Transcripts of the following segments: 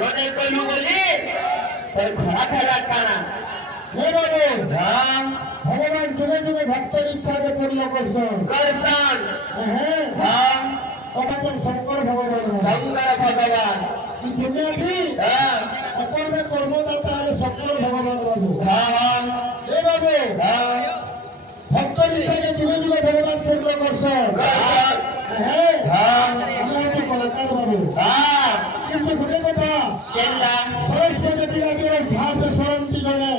सागरे कहलू बोली तर खरा खरा खाना हे बाबू भगवान जुगे जुगे भक्तर इच्छा के पूर्ण करसन अपन शंकर भगवान की दुनिया थी अपन में कर्मदाता है शंकर भगवान बाबू हे बाबू भक्तर इच्छा के जुगे जुगे भगवान पूर्ण करसन আমরা তো কলাকার বাবু কিন্তু ঘুরে কথা সরস্বতী বিরাজের অভ্যাস সরন্তি জলে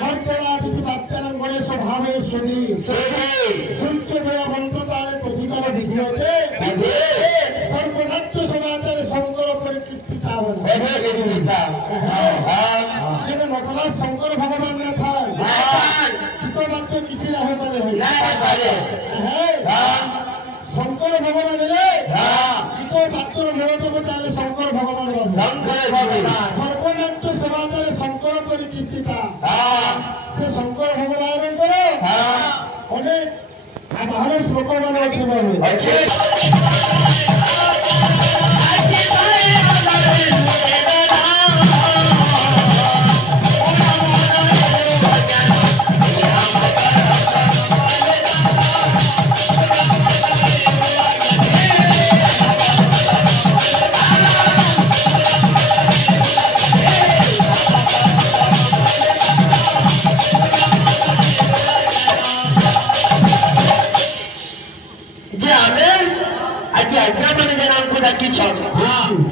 মর্তলা দিতি বাচ্চারণ বলে স্বভাবে সুধি সূর্য দেয়া মন্ত্রতারে প্রতিকার বিধিয়তে সর্বনাট্য সমাচারে শঙ্কর পরিকীর্তিতা যেন নকলা শঙ্কর ভগবান না থাক কীটমাত্র কিছু না হতে পারে শঙ্কর ভগবান এলে কীট মাত্র মূলত তাহলে শঙ্কর ভগবান সর্বনাট্য সমাচারে শঙ্কর পরিকীর্তিতা সে শঙ্কর ভগবানের অনেক ভালো শ্লোক মানে আছে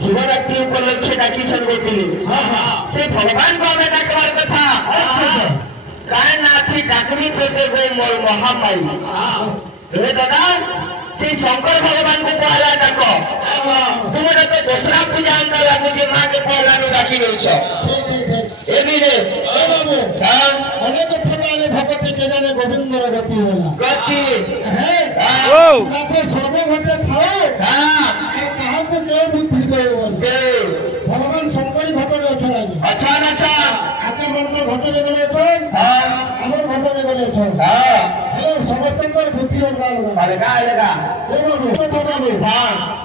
शिवरात्रि उपलक्षे डाकी से भगवान को हमें डाकवार कथा कारण नाथी डाकरी देते हुए मोर महामारी हे दादा से शंकर भगवान को पहला डाक तुम्हें तो दूसरा पूजा अंदर लगू जे माँ के पहला डाकी नौछ अनेक प्रकार भगवती के जाने गोविंद गति गति सर्वघटे भगवान शंकर घटने अच्छा अच्छा आगे मंत्र घटने गले आमर घटने गले समस्त बुद्धि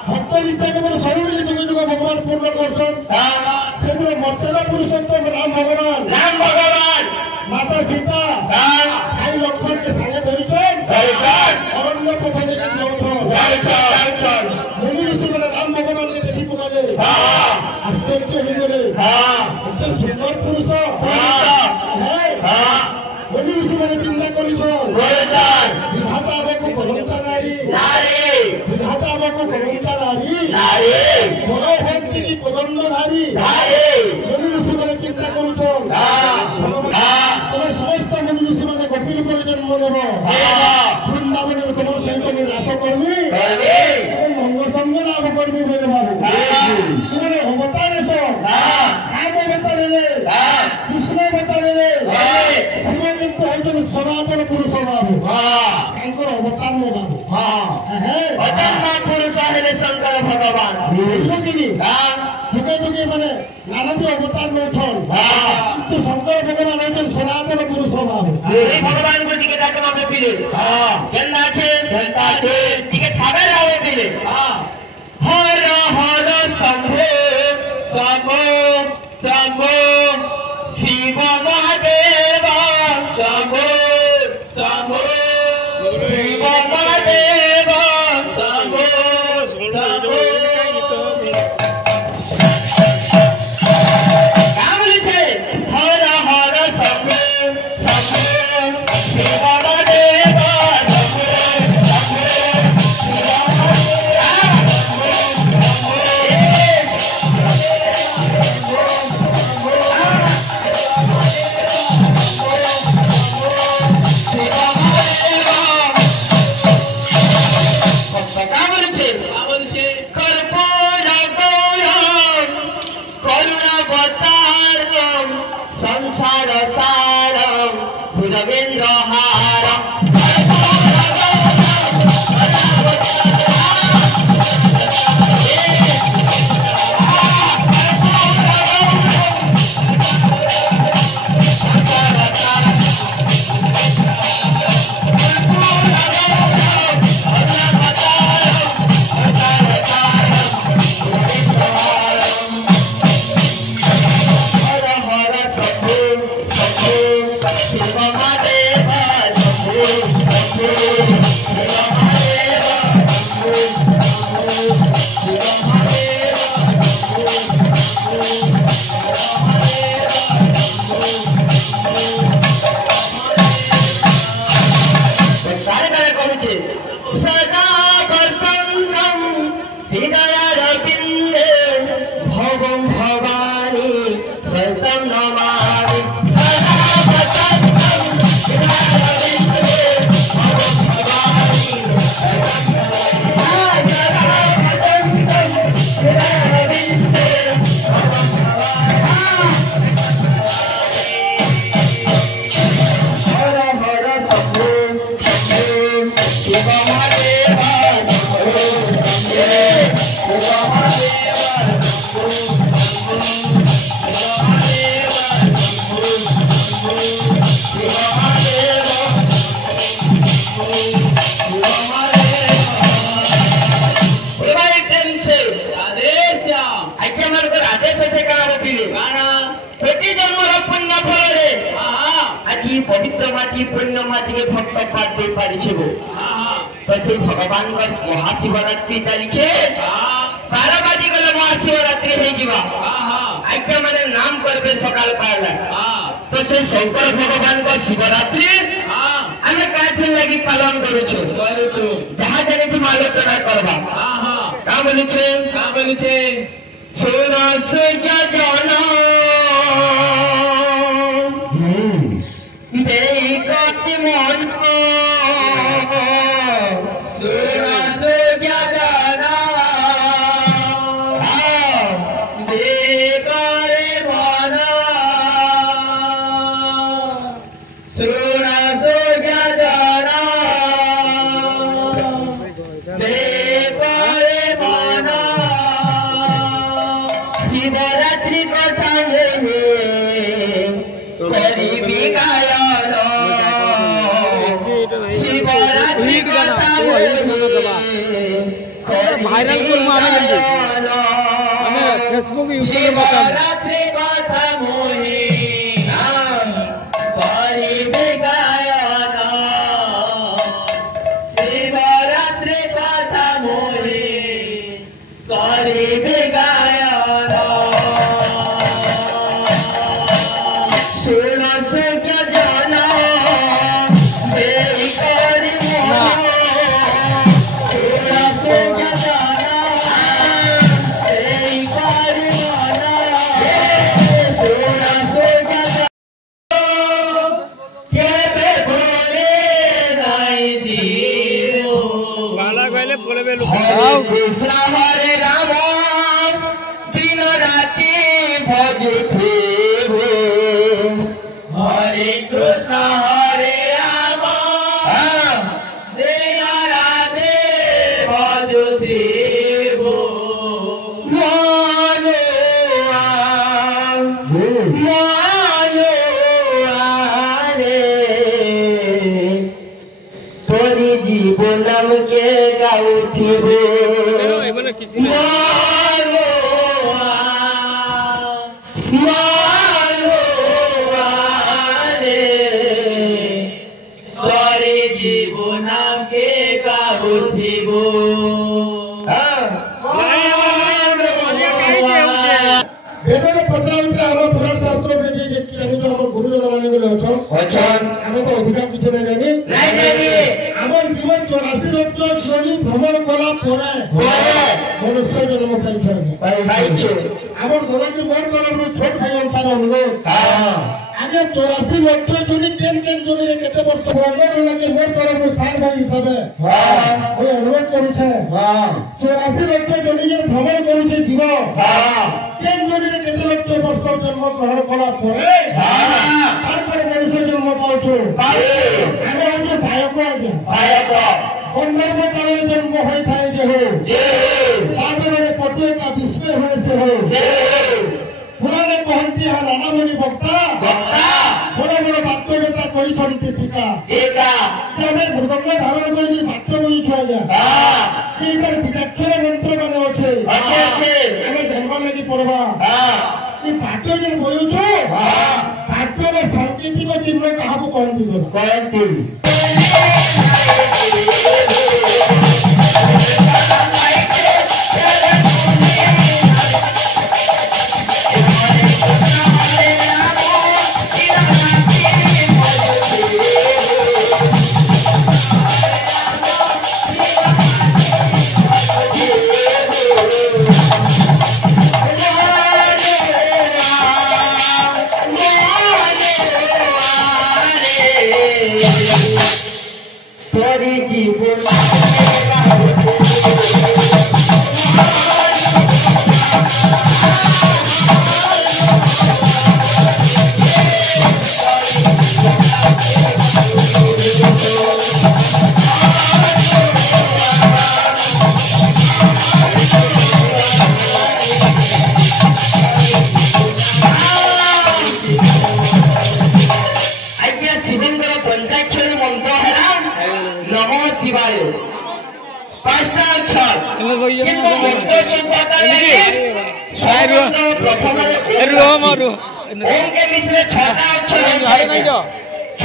भक्त इच्छा के सब जुगे जुगे भगवान पूर्ण करसन से मर्यादा पुरुषोत्तम राम भगवान माता सीता भाई लक्ष्मण के सागे धरिछन अरण्य पथ देखि जाउछन मुनि ऋषि मैंने राम भगवान के देखि पकाले आश्चर्य होगले एते सुंदर पुरुष मुनि ऋषि मैंने चिंता करिछन विधाता आबको करुणा नारी विधाता आबको करुणा नारी बड़ो भक्ति की प्रदंडधारी मुनि ऋषि मैंने चिंता करिछन समस्त मुनि ऋषि मैंने गभीर पर जन्म लेब वृंदावन में तुम सहित निराश करमी मंगल संग लाभ करमी बोले बाबू तुम्हारे अवतार कृष्ण अवतार शिव किंतु हजन सनातन पुरुष बाबू अवतार नो बाबू पुरुष है शंकर भगवान जुगे जुगे मैंने नानादी अवतार नौछन किंतु शंकर भगवान हजन सनातन पुरुष बाबू भगवान को टिके डाके मामे पिले केंदा छे टिके ठाबे लावे पिले हर हर शंभो शंभो शंभो शिव महादेव शंभो शंभो शिव महादेव शंभो शंभो हर हर शंभो शंभो शिव महादेव पवित्र माटी पुण्य माटी के भक्त पाठ दे पारि छे तो से भगवान का महाशिवरात्रि चली छे 12 बाजी गले महाशिवरात्रि हे जीवा आइके माने नाम करबे सकाल पाला तो से शंकर भगवान का शिवरात्रि आमे काथि लागि पालन करू छु जहां जने भी आलोचना करबा का बोली छे सुनो सुजा जानो देखत मन को सुनो सुजा जानो देखरे मन सुनो सुजा जानो देखरे मन शिवरात्रि कथा गरीबी गायन शिवरात्रि कथा भाइरल फेसबुक शिवरात्रि कथा मोहि गरीबी गायन शिवरात्रि कथा मोहि गरीबी गायन सुनो सुजा जानो देवी करी मोह सुनो सुजा जानो देवी करी मोह सुनो सुजा जानो केबे भूले नाई जीवो बाला गले बोलबे हरे कृष्ण हरे राम दिन राति भजते हरे कृष्ण हरे राम दिन राधे भजते तोरी जीवन नाम के गाउथिबो जीवन के गाउथिबो देशरे पत्राउटे हम पुराण शास्त्र में जे हम जो हम गुरु माने गेलो छ हम तो अधिकार किछ नै जानि हमर जीवन 84 लक्ष श्रेणी भ्रमण कला परे मनुष्य जन्म पाइछे हमर दादा के बड़ तरफ छोट भाई अनुसार अनुरोध आगे 84 लक्ष जोनी केन जोनी रे केते वर्ष भ्रमण दादा के बड़ तरफ साल भाई हिसाबे ओय अनुरोध करू छे 84 लक्ष जोनी के भ्रमण करू छे जीव केन जोनी रे केते लक्ष वर्ष जन्म ग्रहण कला परे तार पर मनुष्य जन्म पाउछो हम होछे भायक गंधर्व काले जन्म होई थाए जे ताजरे पटे का विस्मय होए से हो पुराने कहंती है राणा मुनि वक्ता बड़ा बड़ा बात्य बेटा कोई छंती टीका कि हमें मृदंग धारण करी बात्य मुनि छुआ जा कि इधर विचक्षण मंत्र माने अच्छे हमें जन्म लगी पड़वा कि बात्य जन बोलु छु बात्य में सांकेतिक चिन्ह काहाको कहंती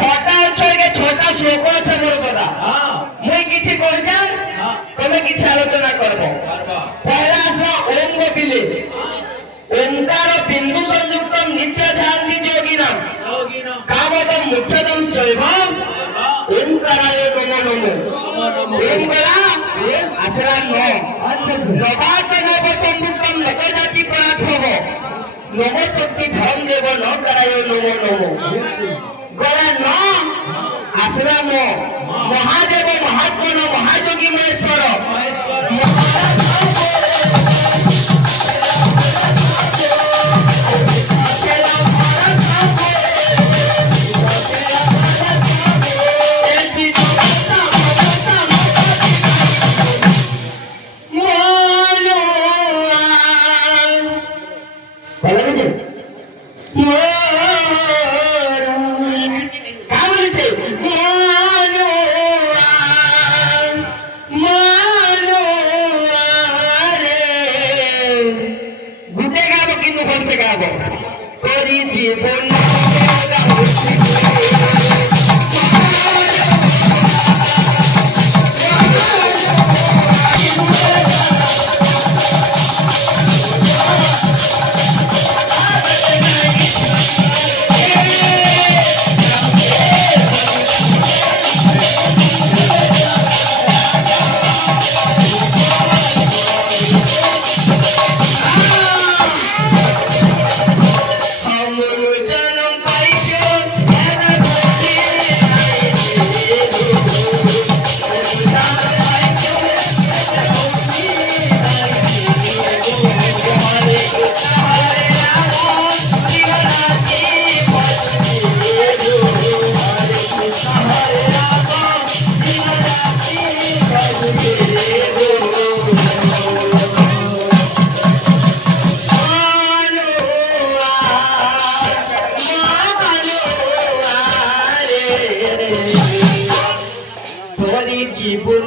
ছটা অক্ষরকে ছটা শ্লোক আছে মোর দাদা মুই কিছু কইছা তুমি কিছু আলোচনা করব পয়লা আসলা ওম গোপিলে ओंकार बिंदु संयुक्त नित्य ध्यान योगिनम कामदम मुख्यदम शैवम ओंकाराय नमो नमो ओंकारा आसरा न अच्छा नवाच नव संयुक्तम नव जाति पराभव नव शक्ति धर्म देव न कराय नमो नमो गला न आसरा न महादेव महात्मन महायोगी महेश्वर জীবন